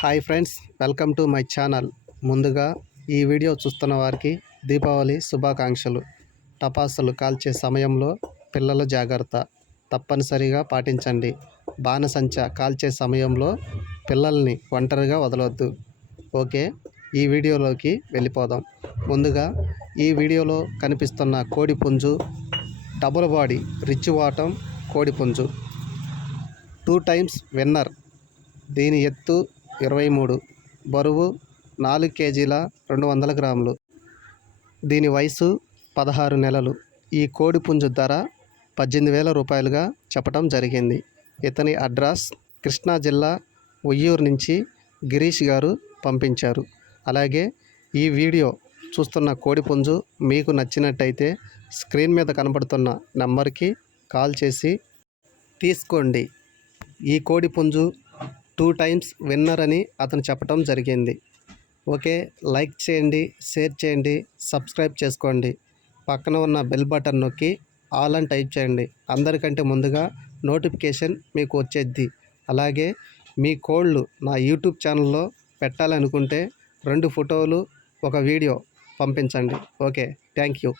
Hi friends, welcome to my channel. ముందుగా ఈ video చూస్తున్న వారికి దీపావళి శుభాకాంక్షలు. టపాసులు కాల్చే సమయంలో పిల్లల జాగ్రత్త తప్పనిసరిగా పాటించండి. బాణసంచా కాల్చే సమయంలో పిల్లల్ని ఒంటరిగా వదలొద్దు. ఓకే, ఈ వీడియోలోకి వెళ్ళిపోదాం. ముందుగా ఈ వీడియోలో కనిపిస్తున్న కోడిపుంజు డబుల్ బాడీ రిచ్ వాటం కోడిపుంజు 2 టైమ్స్ విన్నర్. దీని ఎత్తు 23, బరువు 4 కేజీల 200 గ్రాములు. దీని వయసు 16 నెలలు. ఈ కోడిపుంజు ధర 18,000 రూపాయలుగా చెప్పడం జరిగింది. ఇతని అడ్రస్ కృష్ణా జిల్లా ఉయ్యూరు నుంచి గిరీష్ గారు పంపించారు. అలాగే ఈ వీడియో చూస్తున్న కోడిపుంజు మీకు నచ్చినట్టయితే స్క్రీన్ మీద కనబడుతున్న నెంబర్కి కాల్ చేసి తీసుకోండి. ఈ కోడిపుంజు 2 టైమ్స్ విన్నర్ అని అతను చెప్పడం జరిగింది. ఓకే, లైక్ చేయండి, షేర్ చేయండి, సబ్స్క్రైబ్ చేసుకోండి. పక్కన ఉన్న బెల్ బటన్ నొక్కి ఆల్ అని టైప్ చేయండి. అందరికంటే ముందుగా నోటిఫికేషన్ మీకు వచ్చేద్ది. అలాగే మీ కోళ్ళు నా యూట్యూబ్ ఛానల్లో పెట్టాలనుకుంటే 2 ఫోటోలు, ఒక వీడియో పంపించండి. Okay, thank you.